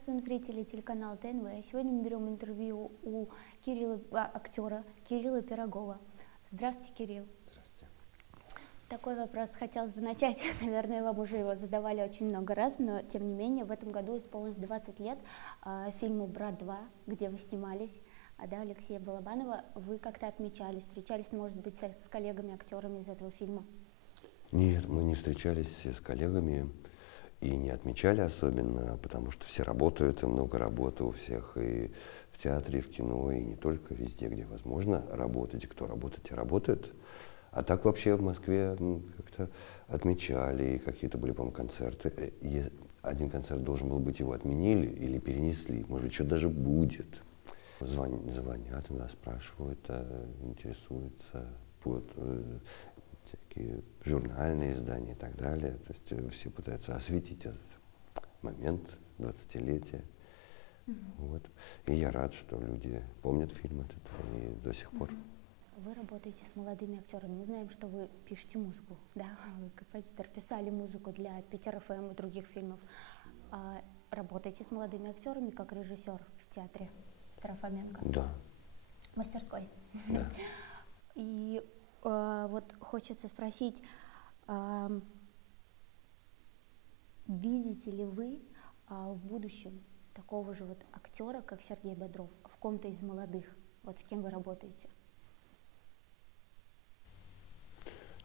Приветствуем зрителей телеканала ТНВ. Сегодня мы берем интервью у актера Кирилла Пирогова. Здравствуйте, Кирилл. Здравствуйте. Такой вопрос хотелось бы начать. Наверное, вам уже его задавали очень много раз, но тем не менее в этом году исполнилось 20 лет фильму «Брат 2», где вы снимались. Да, Алексея Балабанова. Вы как-то отмечали, встречались, может быть, с коллегами-актерами из этого фильма? Нет, мы не встречались с коллегами и не отмечали особенно, потому что все работают, и много работы у всех, и в театре, и в кино, и не только, везде, где возможно работать, и кто работает, те работают. А так вообще в Москве как-то отмечали, и какие-то были, по-моему, концерты. И один концерт должен был быть, его отменили или перенесли, может быть, что даже будет. Звонят, нас спрашивают, интересуются, всякие журнальные издания и так далее. То есть все пытаются осветить этот момент 20-летия. Вот. И я рад, что люди помнят фильм этот и до сих пор. Вы работаете с молодыми актерами. Мы знаем, что вы пишете музыку, да? Вы композитор, писали музыку для Питер ФМ и других фильмов. Работаете с молодыми актерами как режиссер в театре Петра Фоменко? Да. В мастерской. Да. И вот хочется спросить, видите ли вы в будущем такого же вот актера, как Сергей Бодров, в ком-то из молодых? Вот с кем вы работаете?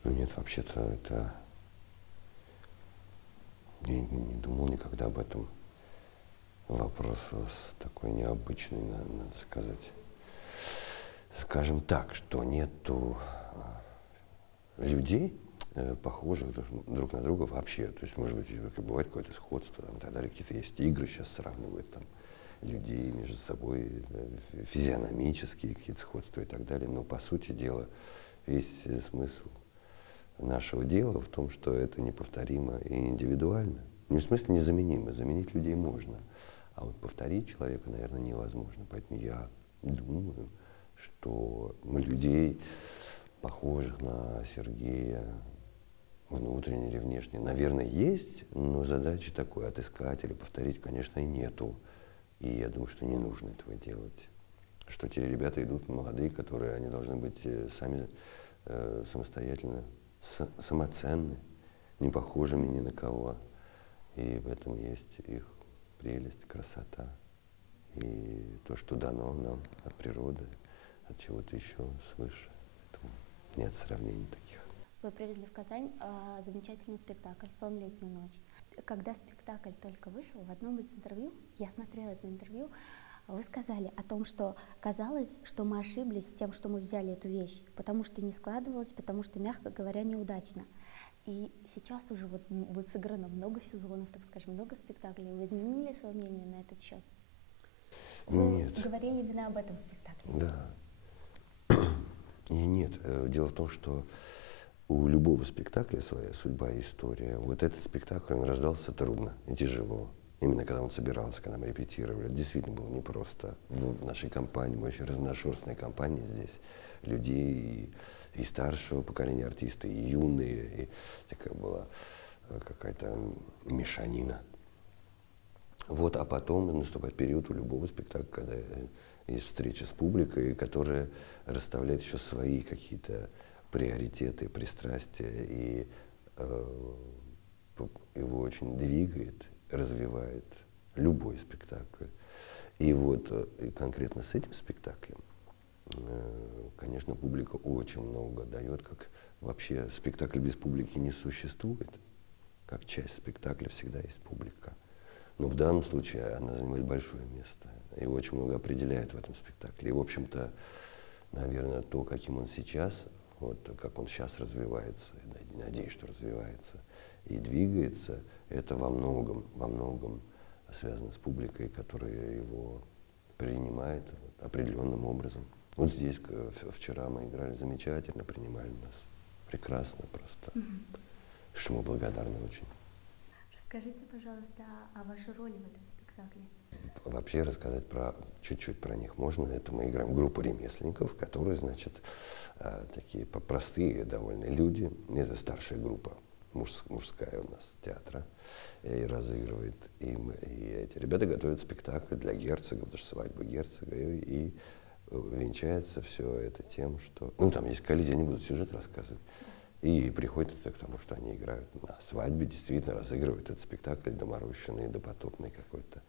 Ну нет, вообще-то это... Я не думал никогда об этом. Вопрос у вас такой необычный, надо сказать. Скажем так, что нету людей, похожих друг на друга вообще. То есть, может быть, бывает какое-то сходство, там, и так далее, какие-то есть игры, сейчас сравнивают там людей между собой, физиономические какие-то сходства и так далее. Но, по сути дела, весь смысл нашего дела в том, что это неповторимо и индивидуально. Не в смысле незаменимо, заменить людей можно, а вот повторить человека, наверное, невозможно. Поэтому я думаю, что людей, похожих на Сергея, внутренне или внешне, наверное, есть, но задачи такой отыскать или повторить, конечно, и нету. И я думаю, что не нужно этого делать. Что те ребята идут молодые, которые они должны быть сами самостоятельно самоценны, не похожими ни на кого. И в этом есть их прелесть, красота. И то, что дано нам от природы, от чего-то еще свыше. Поэтому нет сравнений таких. Вы привезли в Казань замечательный спектакль «Сон летнюю ночь». Когда спектакль только вышел, в одном из интервью, я смотрела это интервью, вы сказали о том, что казалось, что мы ошиблись тем, что мы взяли эту вещь, потому что не складывалось, потому что, мягко говоря, неудачно. И сейчас уже вот вы сыграно много сезонов, так скажем, много спектаклей. Вы изменили свое мнение на этот счет? Вы говорили именно об этом спектакле. Да. И нет. Дело в том, что у любого спектакля своя судьба и история. Вот этот спектакль, он рождался трудно и тяжело. Именно когда он собирался, когда мы репетировали, это действительно было непросто. В нашей компании, мы очень разношерстная компания здесь, людей и старшего поколения артисты, и юные, и такая была какая-то мешанина. Вот, а потом наступает период у любого спектакля, когда есть встреча с публикой, которая расставляет еще свои какие-то приоритеты, пристрастия, и его очень двигает, развивает любой спектакль. И вот и конкретно с этим спектаклем, конечно, публика очень много дает, как вообще спектакль без публики не существует. Как часть спектакля всегда есть публика. Но в данном случае она занимает большое место и очень много определяет в этом спектакле. И, в общем-то, наверное, то, каким он сейчас, вот как он сейчас развивается, я надеюсь, что развивается и двигается, это во многом связано с публикой, которая его принимает определенным образом. Вот здесь вчера мы играли замечательно, принимали нас прекрасно просто, что мы благодарны очень. Расскажите, пожалуйста, о вашей роли в этом спектакле. Вообще рассказать чуть-чуть про них можно. Это мы играем группу ремесленников, которые, значит, такие простые довольно люди. Это старшая группа, мужская у нас театра. и разыгрывает им. И эти ребята готовят спектакль для герцога, потому что свадьба герцога, и венчается все это тем, что... Ну, там есть коллизия, не буду сюжет рассказывать. И приходит это к тому, что они играют на свадьбе, действительно разыгрывают этот спектакль доморощенный, допотопный какой-то.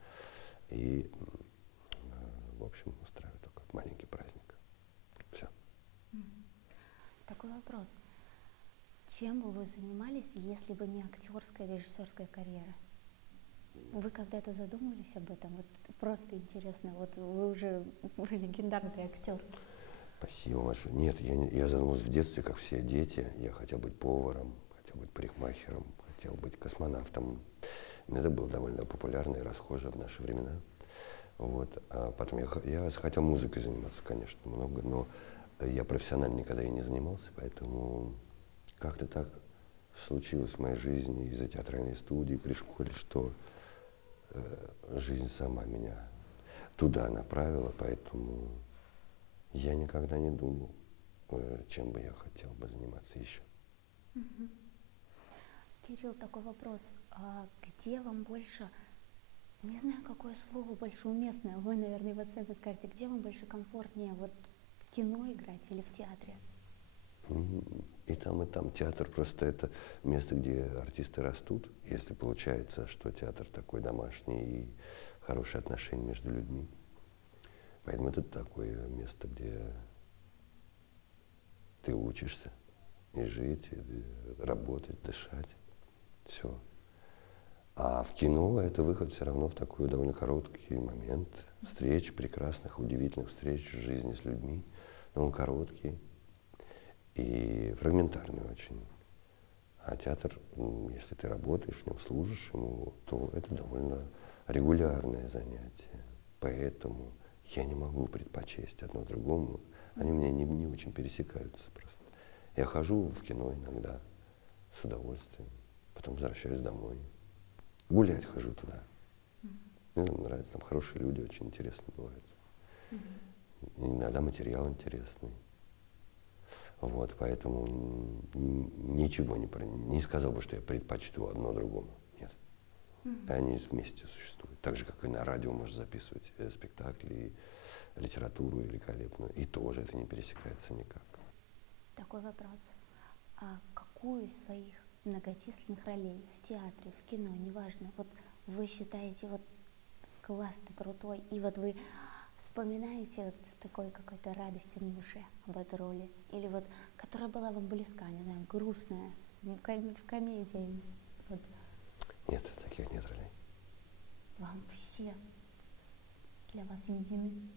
И, в общем, устраивают такой маленький праздник. Все. Такой вопрос. Чем бы вы занимались, если бы не актерская, режиссерская карьера? Вы когда-то задумывались об этом? Вот просто интересно. Вот вы уже легендарный актер. Спасибо большое. Нет, я задумался в детстве, как все дети. Я хотел быть поваром, хотел быть парикмахером, хотел быть космонавтом. Это было довольно популярно и расхоже в наши времена. Вот. А потом я хотел музыкой заниматься, конечно, много, но я профессионально никогда и не занимался, поэтому как-то так случилось в моей жизни из-за театральной студии при школе, что жизнь сама меня туда направила, поэтому я никогда не думал, чем бы я хотел бы заниматься еще. Кирилл, такой вопрос. А где вам больше, не знаю, какое слово больше уместное, вы, наверное, его сами скажете, где вам больше комфортнее, вот в кино играть или в театре? И там. Театр просто это место, где артисты растут, если получается, что театр такой домашний и хорошие отношения между людьми. Поэтому это такое место, где ты учишься и жить, и работать, дышать. Все. А в кино это выход все равно в такой довольно короткий момент встреч, прекрасных, удивительных встреч в жизни с людьми. Но он короткий и фрагментарный очень. А театр, если ты работаешь в нем, служишь ему, то это довольно регулярное занятие. Поэтому я не могу предпочесть одно другому. Они у меня не очень пересекаются просто. Я хожу в кино иногда с удовольствием, потом возвращаюсь домой. Гулять хожу туда. Мне нравится, там хорошие люди, очень интересно бывают. И иногда материал интересный. Вот, поэтому ничего не сказал бы, что я предпочту одно другому. Нет. Они вместе существуют. Так же, как и на радио можно записывать спектакли, литературу великолепную. И тоже это не пересекается никак. Такой вопрос. А какую из своих многочисленных ролей в театре, в кино, неважно, вот вы считаете вот классный, крутой, и вот вы вспоминаете вот с такой какой-то радостью на душе об этой роли? Или вот, которая была вам близка, не знаю, грустная, в комедии? Вот. Нет, таких нет ролей. Вам все для вас едины?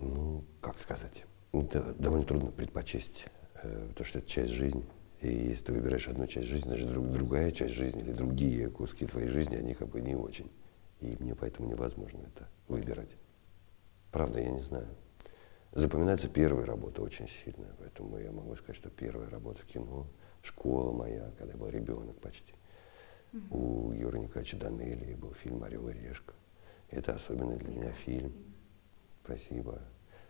Ну, как сказать, это довольно трудно предпочесть, потому что это часть жизни. И если ты выбираешь одну часть жизни, значит другая часть жизни или другие куски твоей жизни, они как бы не очень. И мне поэтому невозможно это выбирать. Правда, я не знаю. Запоминается первая работа очень сильно, поэтому я могу сказать, что первая работа в кино, школа моя, когда я был ребенок почти. У Георгия Николаевича Данелии был фильм «Орел и решка». Это особенный для меня фильм. Спасибо.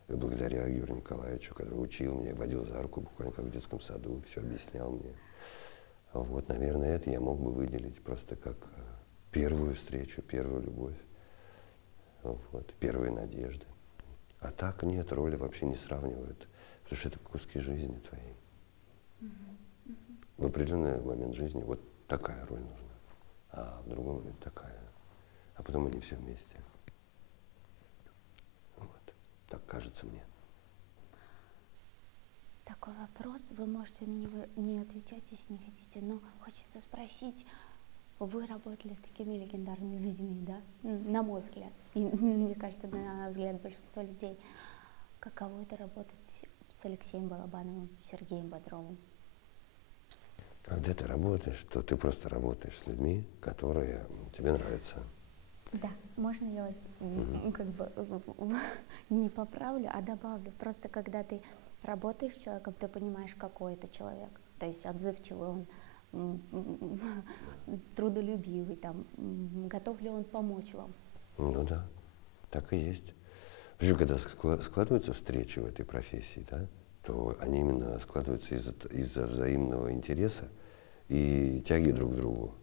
И благодаря Георгию Николаевичу, который учил меня, водил за руку буквально как в детском саду, все объяснял мне. Вот, наверное, это я мог бы выделить просто как первую встречу, первую любовь, вот, первые надежды. А так нет, роли вообще не сравнивают, потому что это куски жизни твоей. В определенный момент жизни вот такая роль нужна, а в другом момент такая. А потом они все вместе. Вот. Так кажется мне. Такой вопрос, вы можете на него не отвечать, если не хотите, но хочется спросить, вы работали с такими легендарными людьми, да? На мой взгляд, и мне кажется, на взгляд большинства людей. Каково это работать с Алексеем Балабановым, Сергеем Бодровым? Когда ты работаешь, то ты просто работаешь с людьми, которые тебе нравятся. Да, можно я вас как бы не поправлю, а добавлю. Просто когда ты работаешь с человеком, ты понимаешь, какой это человек. То есть отзывчивый он, трудолюбивый, там, готов ли он помочь вам. Ну да, так и есть. Причем, когда складываются встречи в этой профессии, да, то они именно складываются из-за взаимного интереса и тяги друг к другу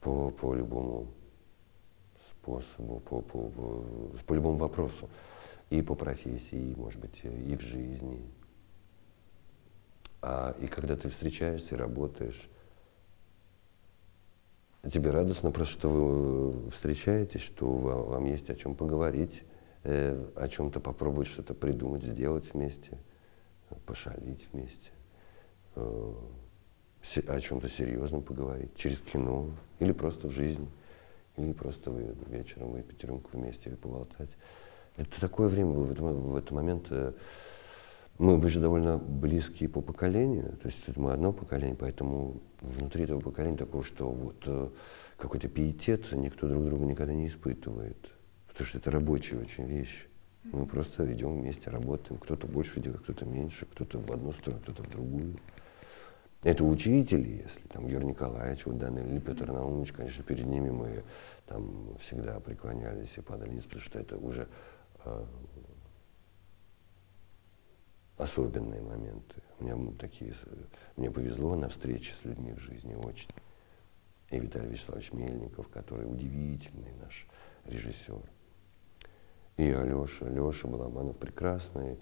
по любому способу, по любому вопросу. И по профессии, и, может быть, и в жизни. И когда ты встречаешься и работаешь, тебе радостно просто, что вы встречаетесь, что вам есть о чем поговорить, о чем-то попробовать что-то придумать, сделать вместе, пошалить вместе, о чем-то серьезном поговорить, через кино, или просто в жизни, или просто вечером выпить рюмку вместе и поболтать. Это такое время было в этот момент. Мы были довольно близкие по поколению, то есть мы одно поколение, поэтому внутри этого поколения такого, что вот какой-то пиетет никто друг друга никогда не испытывает, потому что это рабочая очень вещь. Мы просто идем вместе, работаем, кто-то больше делает, кто-то меньше, кто-то в одну сторону, кто-то в другую. Это учители, если там Георгий Николаевич, вот Даниль или Петр Наумович, конечно, перед ними мы там всегда преклонялись и падали вниз, потому что это уже особенные моменты. Мне повезло на встрече с людьми в жизни очень. И Виталий Вячеславович Мельников, который удивительный наш режиссер. И Алеша Балабанов прекрасный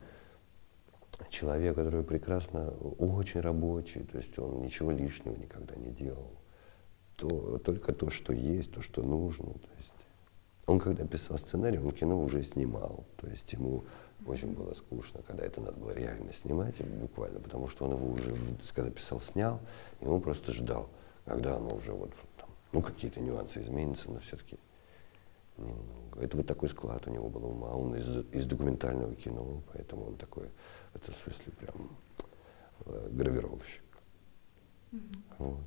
человек, который прекрасно, очень рабочий, то есть он ничего лишнего никогда не делал. Только то, что есть, то, что нужно. То есть он, когда писал сценарий, он кино уже снимал. То есть ему очень было скучно, когда это надо было реально снимать, буквально, потому что он его уже, когда писал, снял, и он просто ждал, когда оно уже вот там, ну, какие-то нюансы изменятся, но все-таки немного. Это вот такой склад у него был ума, он из документального кино, поэтому он такой, в этом смысле, прям гравировщик. Вот.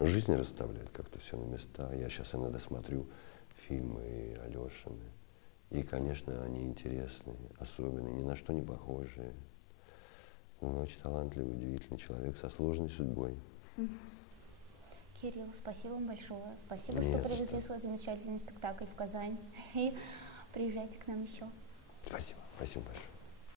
Жизнь расставляет как-то все на места. Я сейчас иногда смотрю фильмы Алешины. И, конечно, они интересные, особенные, ни на что не похожие. Он очень талантливый, удивительный человек со сложной судьбой. Кирилл, спасибо вам большое. Спасибо, что привезли свой замечательный спектакль в Казань. И приезжайте к нам еще. Спасибо. Спасибо большое.